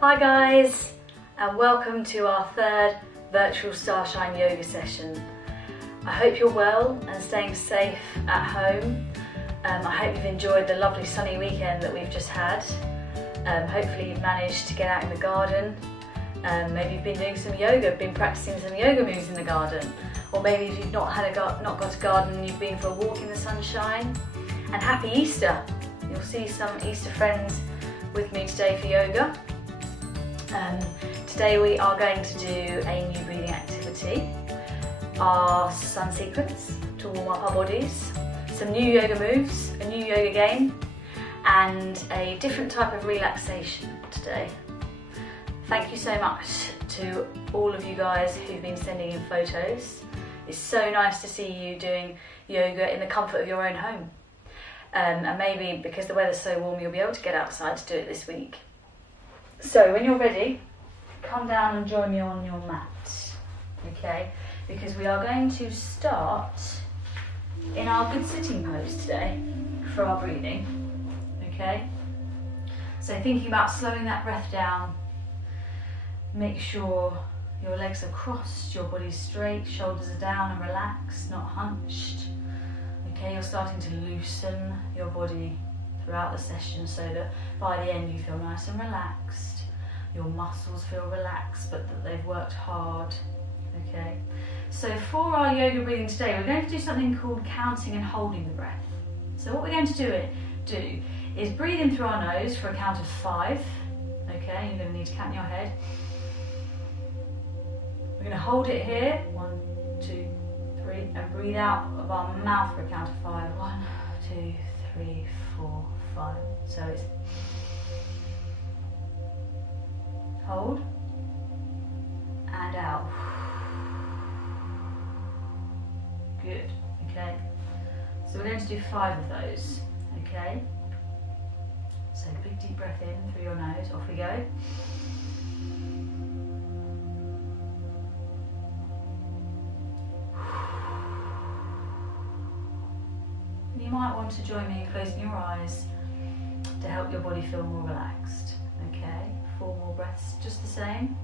Hi guys, and welcome to our third virtual Starshine Yoga session. I hope you're well and staying safe at home. I hope you've enjoyed the lovely sunny weekend that we've just had. Hopefully you've managed to get out in the garden. Maybe you've been doing some yoga, been practicing some yoga moves in the garden. Or maybe if you've not got a garden, you've been for a walk in the sunshine. And happy Easter! You'll see some Easter friends with me today for yoga. Today we are going to do a new breathing activity, our sun sequence to warm up our bodies, some new yoga moves, a new yoga game, and a different type of relaxation today. Thank you so much to all of you guys who've been sending in photos. It's so nice to see you doing yoga in the comfort of your own home. And maybe because the weather's so warm you'll be able to get outside to do it this week. So when you're ready, come down and join me on your mat, okay? Because we are going to start in our good sitting pose today for our breathing, okay? So thinking about slowing that breath down, make sure your legs are crossed, your body's straight, shoulders are down and relaxed, not hunched. Okay, you're starting to loosen your body throughout the session so that by the end you feel nice and relaxed. Your muscles feel relaxed but that they've worked hard. Okay, so for our yoga breathing today we're going to do something called counting and holding the breath. So what we're going to do is breathe in through our nose for a count of 5. Okay, you're going to need to count in your head. We're going to hold it here, 1, 2, 3, and breathe out of our mouth for a count of 5. 1, 2, 3, 4, 5. So it's hold and out. Good. Okay. So we're going to do 5 of those. Okay. So big deep breath in through your nose. Off we go. You might want to join me in closing your eyes to help your body feel more relaxed. Okay, 4 more breaths, just the same.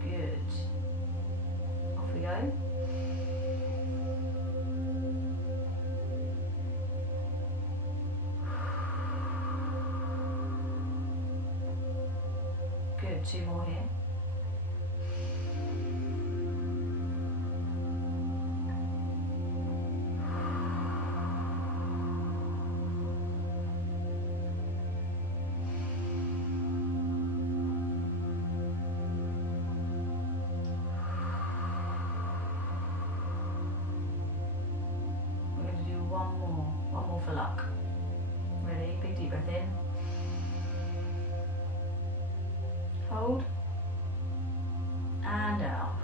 Good. Off we go. Good, 2 more here. We're going to do one more for luck. Ready? Big deep breath in. Hold and out.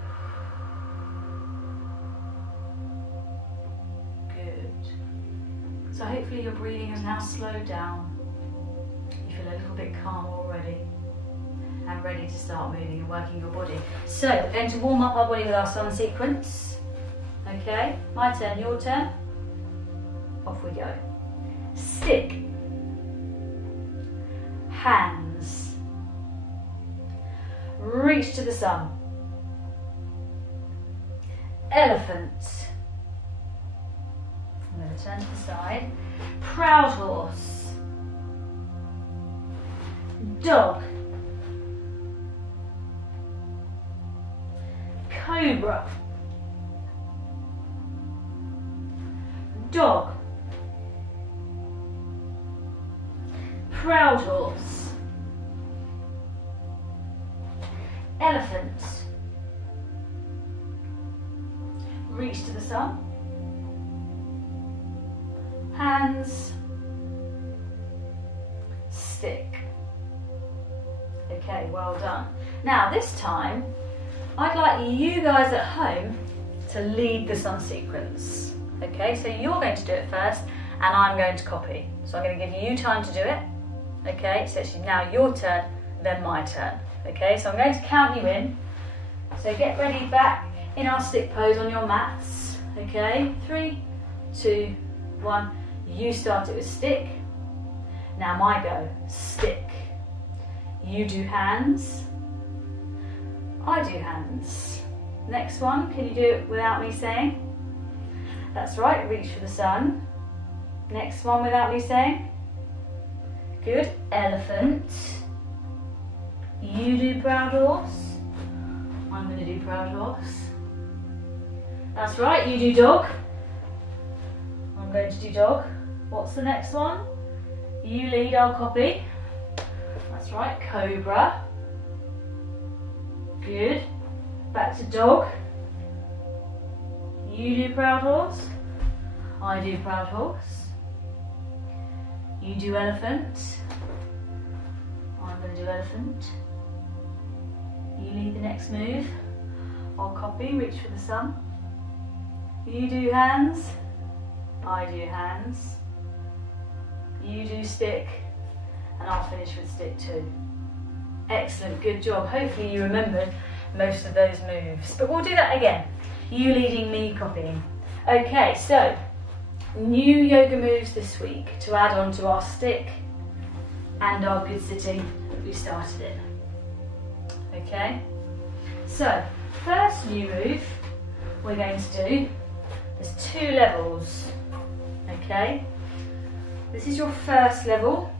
Good. So hopefully your breathing has now slowed down. You feel a little bit calmer already and ready to start moving and working your body. So we're going to warm up our body with our sun sequence. Okay, my turn, your turn. Off we go. Stick. Hands. Reach to the sun. Elephant. I'm going to turn to the side. Proud horse. Dog. Cobra. Dog. Proud horse. Elephant. Reach to the sun. Hands. Stick. Okay, well done. Now this time, I'd like you guys at home to lead the sun sequence. Okay, so you're going to do it first and I'm going to copy. So I'm going to give you time to do it. Okay, so it's now your turn, then my turn. Okay, so I'm going to count you in. So get ready back in our stick pose on your mats. Okay, 3, 2, 1. You start it with stick. Now my go, stick. You do hands. I do hands. Next one, can you do it without me saying? That's right, reach for the sun. Next one without me saying. Good, elephant. You do proud horse. I'm going to do proud horse. That's right, you do dog. I'm going to do dog. What's the next one? You lead, I'll copy. That's right, cobra. Good. Back to dog. You do proud horse. I do proud horse. You do elephant. I'm going to do elephant. You lead the next move. I'll copy, reach for the sun. You do hands. I do hands. You do stick. And I'll finish with stick too. Excellent, good job. Hopefully you remembered most of those moves. But we'll do that again. You leading, me copying. Okay, so new yoga moves this week to add on to our stick and our good sitting that we started in. Okay, so first new move we're going to do, there's 2 levels. Okay, this is your first level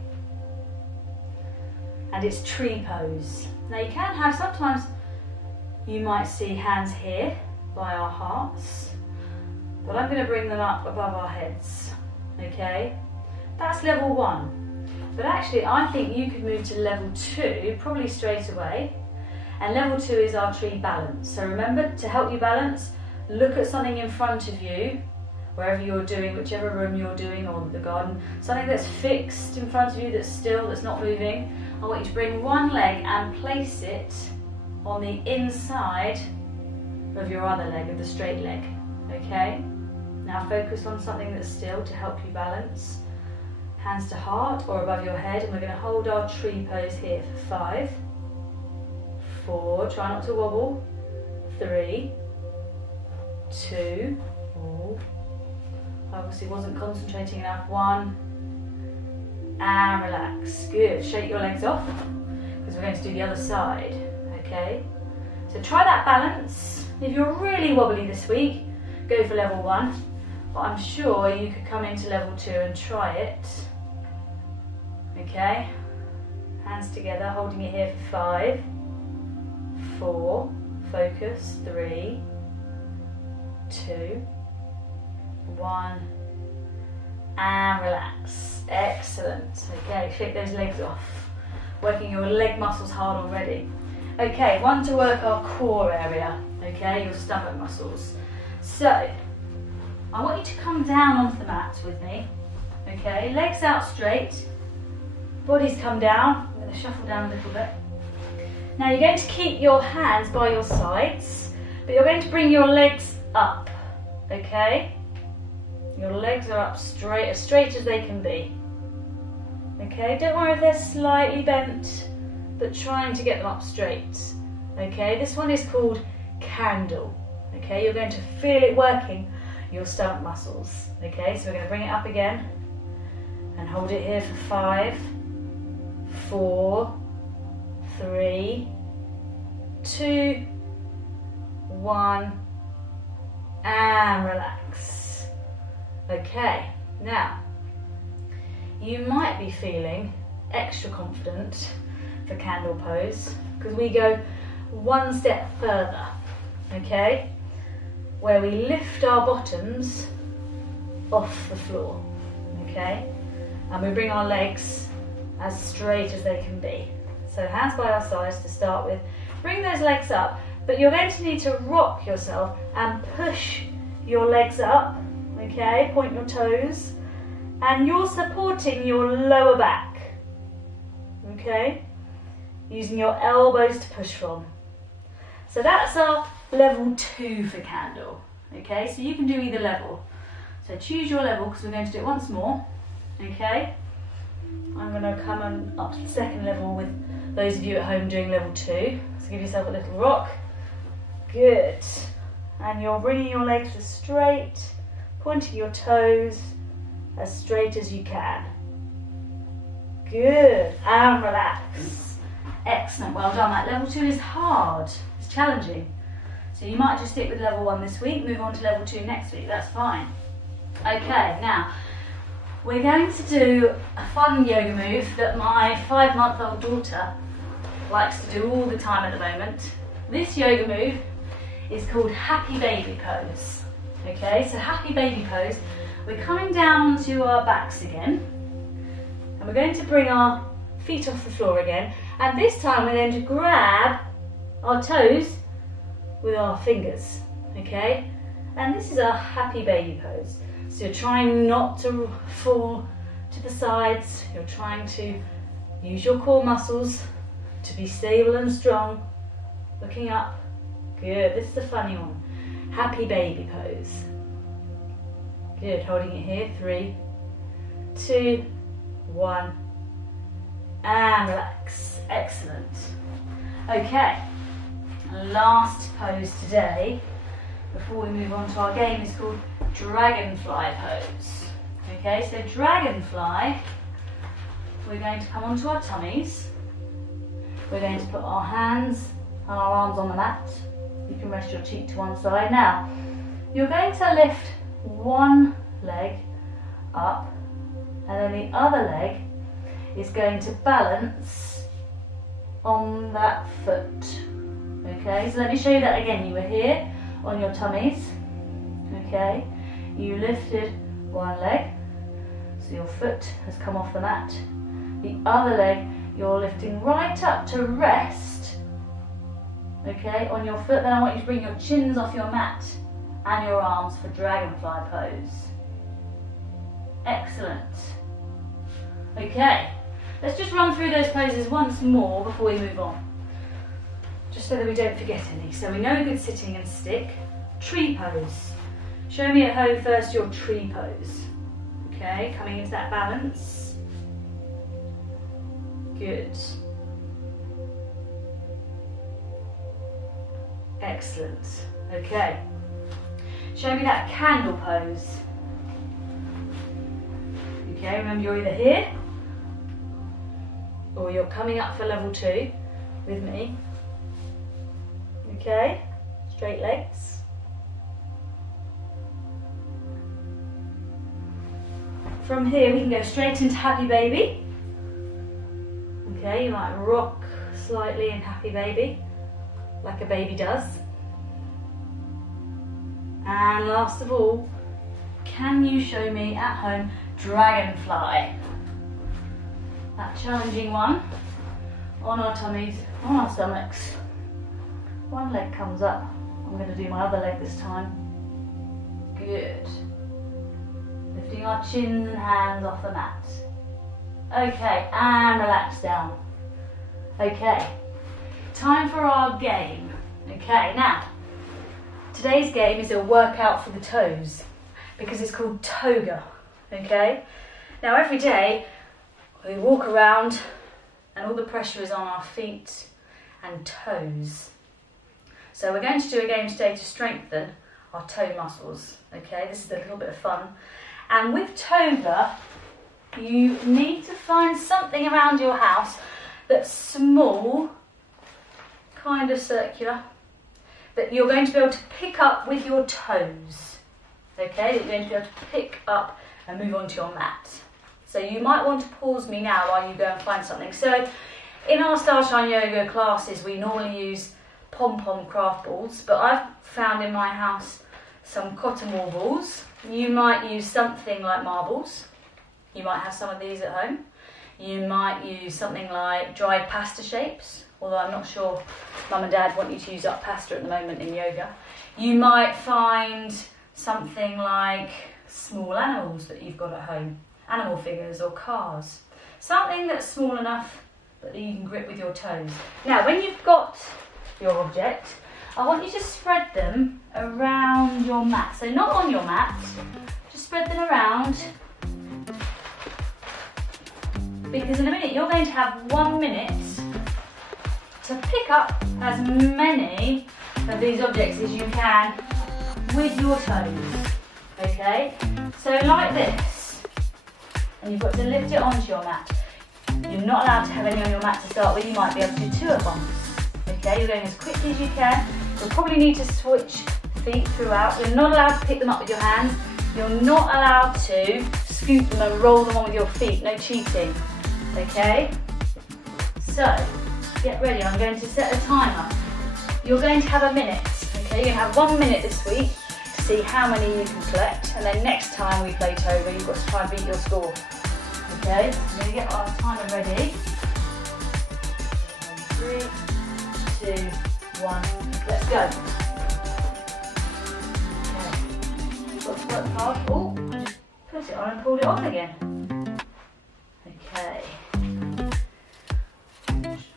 and it's tree pose. Now you can have, sometimes you might see hands here by our hearts, but I'm going to bring them up above our heads. Okay, that's level 1, but actually I think you could move to level 2 probably straight away, and level 2 is our tree balance. So remember, to help you balance, look at something in front of you, wherever you're doing, whichever room you're doing, or the garden, something that's fixed in front of you, that's still, that's not moving. I want you to bring one leg and place it on the inside of your other leg, of the straight leg. Okay? Now focus on something that's still to help you balance. Hands to heart or above your head, and we're going to hold our tree pose here for 5, 4, try not to wobble, 3, 2, obviously wasn't concentrating enough, 1, and relax. Good, shake your legs off because we're going to do the other side. Okay, so try that balance. If you're really wobbly this week, go for level 1, but I'm sure you could come into level 2 and try it. Okay, hands together, holding it here for 5, 4, focus, 3, 2, 1, and relax. Excellent. Okay, shake those legs off, working your leg muscles hard already. Okay, one to work our core area, okay, your stomach muscles. So, I want you to come down onto the mat with me, okay, legs out straight, bodies come down. I'm going to shuffle down a little bit. Now you're going to keep your hands by your sides, but you're going to bring your legs up, okay? Your legs are up straight, as straight as they can be. Okay, don't worry if they're slightly bent, but trying to get them up straight. Okay, this one is called candle. Okay, you're going to feel it working your stomach muscles. Okay, so we're going to bring it up again and hold it here for 5, 4, 3, 2, 1, and relax. Okay, now you might be feeling extra confident for candle pose because we go one step further, okay, where we lift our bottoms off the floor, okay, and we bring our legs as straight as they can be. So hands by our sides to start with, bring those legs up, but you're going to need to rock yourself and push your legs up, okay, point your toes, and you're supporting your lower back, okay, using your elbows to push from. So that's our level 2 for candle, okay, so you can do either level. So choose your level because we're going to do it once more, okay. I'm going to come on up to the second level with those of you at home doing level 2. So give yourself a little rock. Good. And you're bringing your legs as straight, pointing your toes as straight as you can. Good, and relax. Excellent, well done. That level 2 is hard, it's challenging. So you might just stick with level 1 this week, move on to level 2 next week, that's fine. Okay, now, we're going to do a fun yoga move that my 5-month-old daughter likes to do all the time at the moment. This yoga move is called Happy Baby Pose. Okay, so Happy Baby Pose, we're coming down onto our backs again, and we're going to bring our feet off the floor again, and this time we're going to grab our toes with our fingers, okay? And this is our Happy Baby Pose. So you're trying not to fall to the sides, you're trying to use your core muscles to be stable and strong, looking up. Good, this is a funny one. Happy Baby Pose. Good, holding it here, 3, 2, 1, and relax. Excellent. Okay, last pose today, before we move on to our game, is called Dragonfly Pose. Okay, so Dragonfly, we're going to come onto our tummies. We're going to put our hands and our arms on the mat. You can rest your cheek to one side. Now, you're going to lift one leg up, and then the other leg is going to balance on that foot. Okay, so let me show you that again. You were here on your tummies. Okay, you lifted one leg, so your foot has come off the mat. The other leg, you're lifting right up to rest, okay, on your foot. Then I want you to bring your chins off your mat and your arms for Dragonfly Pose. Excellent. Okay, let's just run through those poses once more before we move on, just so that we don't forget any. So we know good sitting and stick. Tree pose. Show me at home first your tree pose. Okay, coming into that balance. Good. Excellent. Okay. Show me that candle pose. Okay, remember you're either here or you're coming up for level 2 with me. Okay, straight legs. From here we can go straight into Happy Baby. Okay, you might rock slightly in Happy Baby, like a baby does. And last of all, can you show me at home Dragonfly? That challenging one, on our tummies, on our stomachs. One leg comes up. I'm going to do my other leg this time. Good. Lifting our chins and hands off the mat. Okay, and relax down. Okay, time for our game. Okay, now, today's game is a workout for the toes, because it's called Toga. Okay, now every day we walk around and all the pressure is on our feet and toes. So we're going to do a game today to strengthen our toe muscles. Okay, this is a little bit of fun. And with Toga, you need to find something around your house that's small, kind of circular, that you're going to be able to pick up with your toes. Okay, that you're going to be able to pick up and move onto your mat. So you might want to pause me now while you go and find something. So in our Starshine Yoga classes, we normally use pom-pom craft balls, but I've found in my house some cotton wool balls. You might use something like marbles. You might have some of these at home. You might use something like dried pasta shapes, although I'm not sure Mum and Dad want you to use up pasta at the moment in yoga. You might find something like small animals that you've got at home, animal figures or cars. Something that's small enough that you can grip with your toes. Now, when you've got your object, I want you to spread them around your mat. So not on your mat, just spread them around, because in a minute you're going to have 1 minute to pick up as many of these objects as you can with your toes, okay? So like this, and you've got to lift it onto your mat. You're not allowed to have any on your mat to start with, you might be able to do 2 at once, okay? You're going as quickly as you can. You'll probably need to switch feet throughout. You're not allowed to pick them up with your hands. You're not allowed to scoop them and roll them on with your feet, no cheating, okay? So, get ready, I'm going to set a timer. You're going to have a minute, okay? You're going to have 1 minute this week to see how many you can collect, and then next time we play Toga, you've got to try and beat your score, okay? I'm going to get our timer ready. 3, 2, 1, let's go. Okay, you've got to work hard. Oh, I just put it on and pulled it off again. Okay.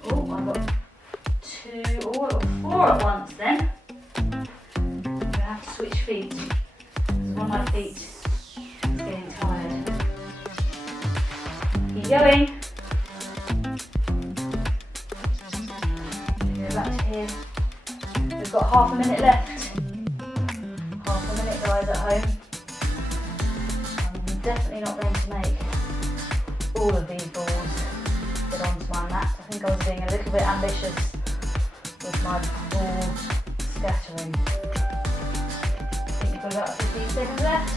Oh, I've got 2, oh, I've got 4 at once then. I'm going to have to switch feet. One of my feet is getting tired. Keep going. Go back to here. We've got half a minute left. Half a minute, guys, at home. I'm definitely not going to make all of these balls get onto my mat. I think I was being a little bit ambitious with my ball scattering. I think we've got about 15 seconds left.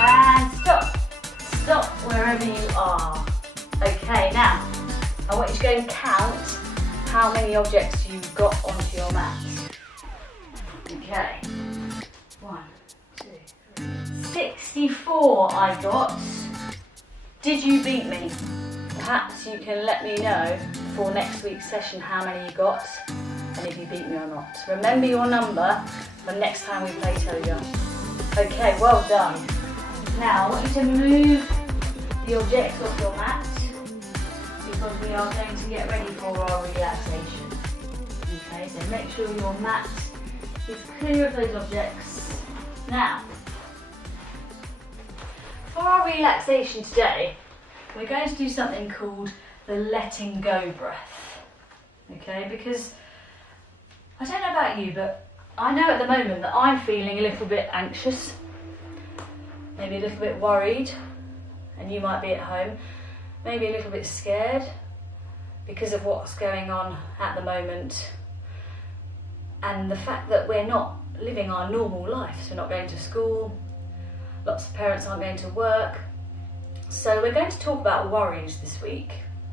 And stop. Stop wherever you are. Okay, now I want you to go and count how many objects you've got onto your mat. Okay. 1, 2, 3. 64 I got. Did you beat me? Perhaps you can let me know for next week's session how many you got and if you beat me or not. Remember your number for next time we play Toga. Okay, well done. Now I want you to move the objects off your mat because we are going to get ready for our relaxation. Okay, so make sure your mat is clear of those objects. Now, for our relaxation today, we're going to do something called the letting go breath. Okay, because I don't know about you, but I know at the moment that I'm feeling a little bit anxious, maybe a little bit worried, and you might be at home, maybe a little bit scared because of what's going on at the moment and the fact that we're not living our normal lives. We're not going to school, lots of parents aren't going to work. So we're going to talk about worries this week,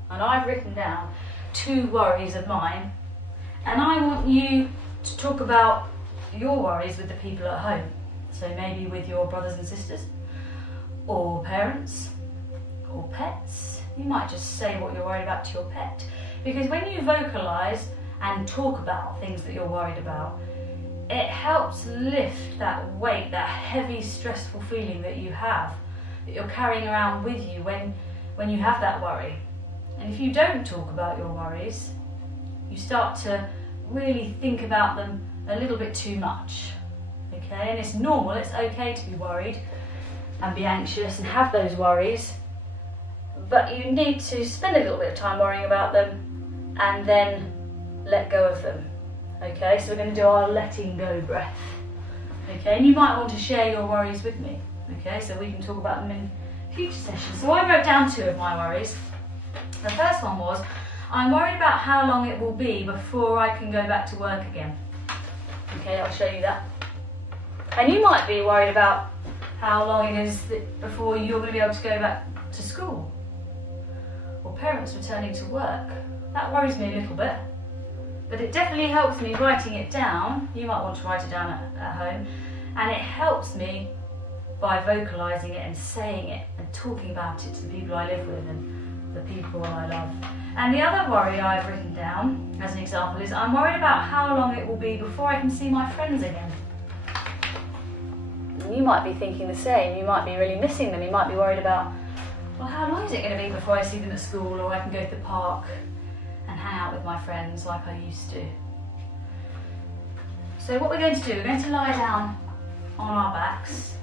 and I've written down 2 worries of mine, and I want you to talk about your worries with the people at home. So maybe with your brothers and sisters, or parents, or pets. You might just say what you're worried about to your pet. Because when you vocalise and talk about things that you're worried about, it helps lift that weight, that heavy, stressful feeling that you have, that you're carrying around with you when you have that worry. And if you don't talk about your worries, you start to really think about them a little bit too much. Okay, and it's normal, it's okay to be worried and be anxious and have those worries, but you need to spend a little bit of time worrying about them and then let go of them. Okay, so we're going to do our letting go breath. Okay, and you might want to share your worries with me. Okay, so we can talk about them in future sessions. So I wrote down 2 of my worries. The first one was, I'm worried about how long it will be before I can go back to work again. Okay, I'll show you that. And you might be worried about how long it is before you're going to be able to go back to school, or parents returning to work. That worries me a little bit, but it definitely helps me writing it down. You might want to write it down at home, and it helps me by vocalising it and saying it and talking about it to the people I live with and the people I love. And the other worry I've written down as an example is, I'm worried about how long it will be before I can see my friends again. You might be thinking the same. You might be really missing them. You might be worried about, well, how long is it going to be before I see them at school, or I can go to the park and hang out with my friends like I used to. So what we're going to do, we're going to lie down on our backs,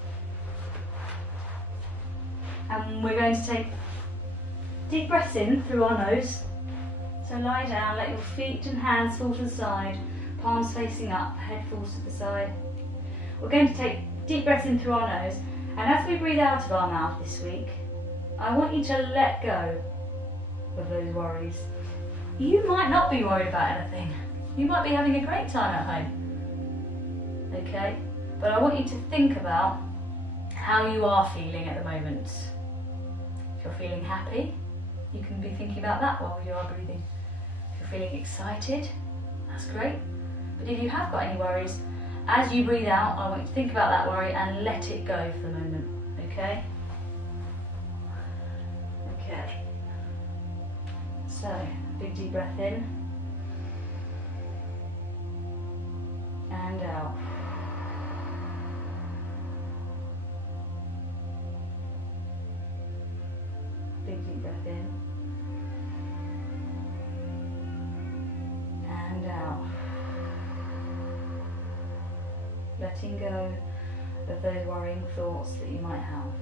And we're going to take deep breaths in through our nose. So lie down, let your feet and hands fall to the side, palms facing up, head falls to the side. We're going to take deep breaths in through our nose, and as we breathe out of our mouth this week, I want you to let go of those worries. You might not be worried about anything. You might be having a great time at home. Okay? But I want you to think about how you are feeling at the moment. If you're feeling happy, you can be thinking about that while you are breathing. If you're feeling excited, that's great. But if you have got any worries, as you breathe out, I want you to think about that worry and let it go for the moment. Okay? Okay. So, big deep breath in and out. Big deep breath in and out. Letting go of those worrying thoughts that you might have.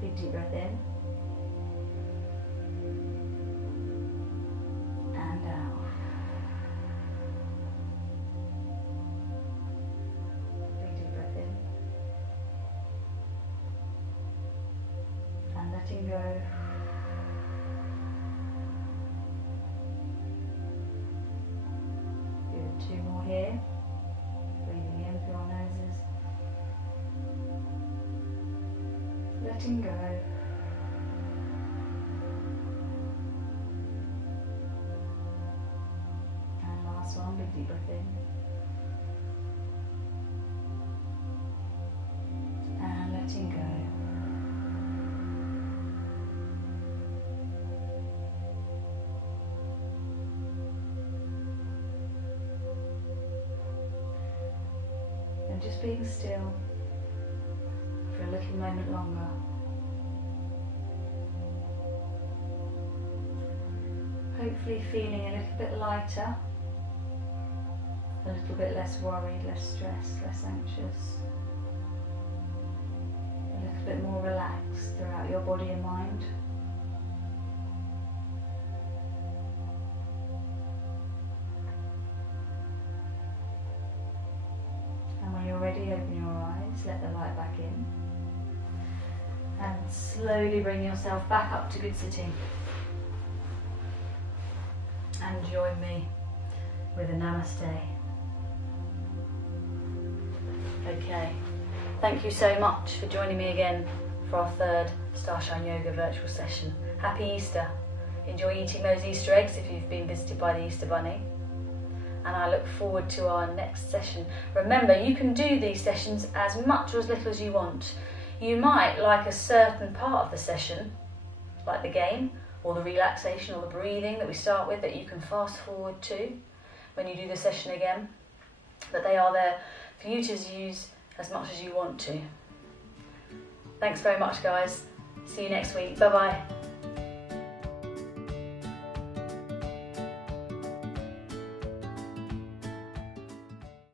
Big deep breath in and out. Big deep breath in and letting go. Good, 2 more here. Breathing in through our noses. Letting go. And last one, big deep breath in. And letting go. And just being still for a little moment longer. Hopefully feeling a little bit lighter, a little bit less worried, less stressed, less anxious, a little bit more relaxed throughout your body and mind. And when you're ready, open your eyes, let the light back in, and slowly bring yourself back up to good sitting. And join me with a namaste. Okay, thank you so much for joining me again for our 3rd Starshine Yoga virtual session. Happy Easter. Enjoy eating those Easter eggs if you've been visited by the Easter Bunny. And I look forward to our next session. Remember, you can do these sessions as much or as little as you want. You might like a certain part of the session, like the game, or the relaxation or the breathing that we start with, that you can fast forward to when you do the session again. But they are there for you to use as much as you want to. Thanks very much, guys. See you next week. Bye bye.